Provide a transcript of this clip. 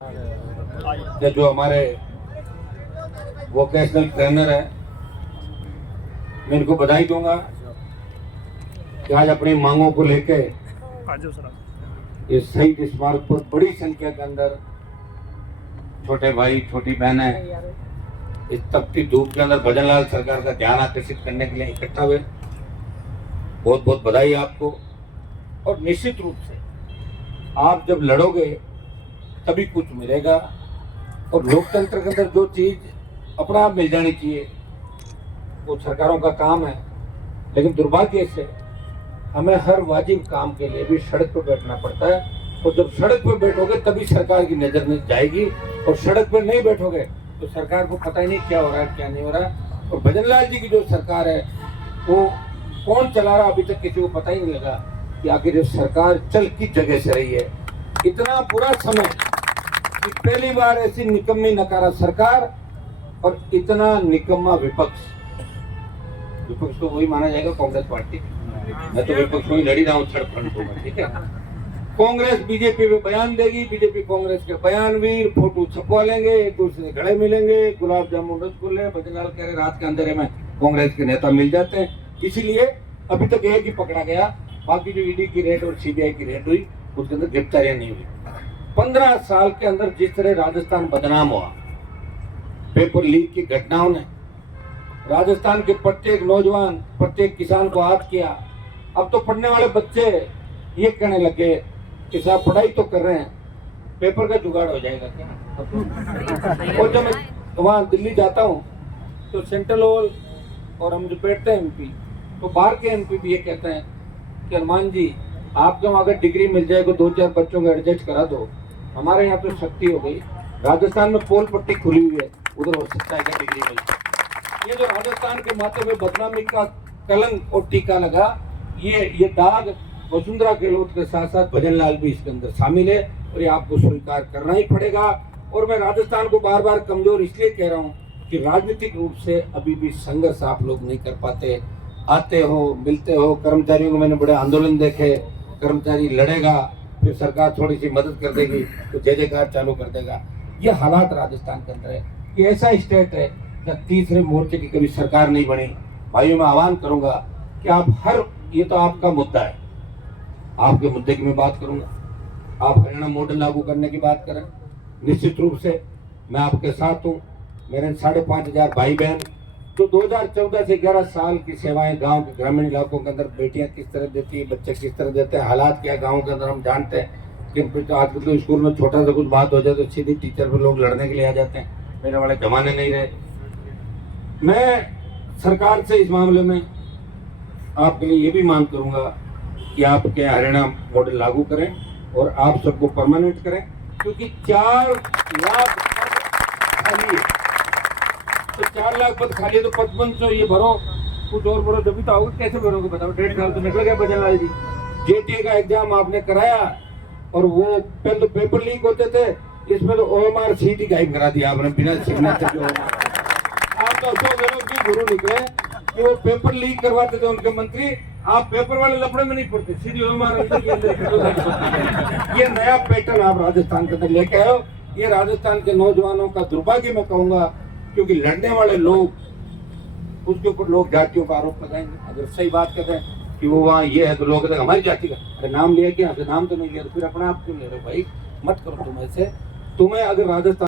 कि जो हमारे वोकेशनल ट्रेनर है, मैं इनको बधाई दूंगा कि आज अपनी मांगों को लेके इस शहीद स्मारक पर बड़ी संख्या के अंदर छोटे भाई छोटी बहनें इस तपती धूप के अंदर भजनलाल सरकार का ध्यान आकर्षित करने के लिए इकट्ठा हुए। बहुत बहुत बधाई आपको। और निश्चित रूप से आप जब लड़ोगे तभी कुछ मिलेगा। और लोकतंत्र के अंदर जो चीज अपना आप मिल जानी चाहिए वो सरकारों का काम है, लेकिन दुर्भाग्य से हमें हर वाजिब काम के लिए भी सड़क पर बैठना पड़ता है। और जब सड़क पर बैठोगे तभी सरकार की नजर में जाएगी, और सड़क पर नहीं बैठोगे तो सरकार को पता ही नहीं क्या हो रहा है क्या नहीं हो रहा। और भजनलाल जी की जो सरकार है वो कौन चला रहा, अभी तक किसी को पता ही नहीं लगा कि आखिर सरकार चल किस जगह से रही है। इतना बुरा समय कि पहली बार ऐसी निकम्मी नकारा सरकार और इतना निकम्मा विपक्ष। विपक्ष तो वही माना जाएगा कांग्रेस पार्टी। मैं तो विपक्ष में लड़ी रहा हूँ छड़ फ्रंट में, ठीक है। कांग्रेस बीजेपी पे बयान देगी, बीजेपी कांग्रेस के बयानवीर फोटो छपवा लेंगे, एक दूसरे गले मिलेंगे, गुलाब जामुन रसगुल्ले। भजनलाल कह रहे रात के अंधेरे में कांग्रेस के नेता मिल जाते हैं। इसीलिए अभी तक एक ही पकड़ा गया, बाकी जो ईडी की रेड और सीबीआई की रेड हुई उसके अंदर गिरफ्तारियां नहीं हुई। 15 साल के अंदर जिस तरह राजस्थान बदनाम हुआ पेपर लीक की घटनाओं ने, राजस्थान के प्रत्येक नौजवान प्रत्येक किसान को आहत किया। अब तो पढ़ने वाले बच्चे ये कहने लगे कि साहब पढ़ाई तो कर रहे हैं, पेपर का जुगाड़ हो जाएगा क्या। और जब मैं वहाँ दिल्ली जाता हूँ तो सेंट्रल हॉल और हम जो बैठते हैं एमपी, तो बाहर के एमपी भी ये कहते हैं कि हनुमान जी आपके वहाँ अगर डिग्री मिल जाए तो 2-4 बच्चों को एडजस्ट करा दो। हमारे यहाँ तो शक्ति हो गई, राजस्थान में पोल पट्टी खुली हुई है, उधर हो सकता है क्या डिग्री मिल। ये जो राजस्थान के माथे में बदनामी का कलंक और टीका लगा, ये दाग वसुंधरा गहलोत के साथ साथ भजनलाल भी इसके अंदर शामिल है, और ये आपको स्वीकार करना ही पड़ेगा। और मैं राजस्थान को बार बार कमजोर इसलिए कह रहा हूँ कि राजनीतिक रूप से अभी भी संघर्ष आप लोग नहीं कर पाते। आते हो मिलते हो, कर्मचारियों को मैंने बड़े आंदोलन देखे, कर्मचारी लड़ेगा फिर सरकार थोड़ी सी मदद कर देगी तो जय जयकार चालू कर देगा। ये हालात राजस्थान के अंदर है। ये ऐसा स्टेट है जब तीसरे मोर्चे की कभी सरकार नहीं बनी। भाइयों मैं आह्वान करूंगा कि आप ये तो आपका मुद्दा है, आपके मुद्दे की मैं बात करूंगा। आप हरियाणा मॉडल लागू करने की बात करें, निश्चित रूप से मैं आपके साथ हूँ। मेरे 5,500 भाई बहन तो 2014 से 11 साल की सेवाएं गांव के ग्रामीण इलाकों के अंदर बेटियां किस तरह देती है, बच्चे किस तरह देते हैं, हालात क्या गांव के अंदर हम जानते हैं। कि आजकल तो स्कूल में छोटा सा कुछ बात हो जाए तो सीधी टीचर पर लोग लड़ने के लिए आ जाते हैं। मेरे वाले जमाने नहीं रहे। मैं सरकार से इस मामले में आपके लिए ये भी मांग करूंगा कि आप क्या हरियाणा मॉडल लागू करें और आप सबको परमानेंट करें, क्योंकि 4 लाख खाली है। तो 4 लाख पद खाली है तो 5500 ये भरो, कुछ और भरो, तभी तो आओगे। कैसे भरोगे बताओ। 1.5 साल तो निकल गया भजनलाल जी। जेटीए का एग्जाम आपने कराया और वो पहले तो पेपर लीक होते थे, इसमें तो ओएमआर सीट ही गायब करा दिया आपने बिना सिग्नेचर के। आप तो अशोक गहलोत की गुरु निकले कि वो पेपर लीक करवाते थे उनके मंत्री। आप पेपर वाले लफड़े में नहीं पड़ते, सीधी ओएमआर के अंदर। ये नया पैटर्न आप राजस्थान के अंदर लेके आए हो। ये राजस्थान के नौजवानों का दुर्भाग्य मैं कहूंगा, क्योंकि लड़ने वाले लोग उसके ऊपर लोग जातियों का आरोप लगाएंगे। अगर सही बात कहते हैं कि वो वहाँ ये है तो लोग कहते हैं हमारी जाति का। अरे नाम लिया क्या, नाम तो नहीं लिया तो फिर अपने आप क्यों ले रहे हो भाई। मत करो तुम ऐसे। तुम्हें अगर राजस्थान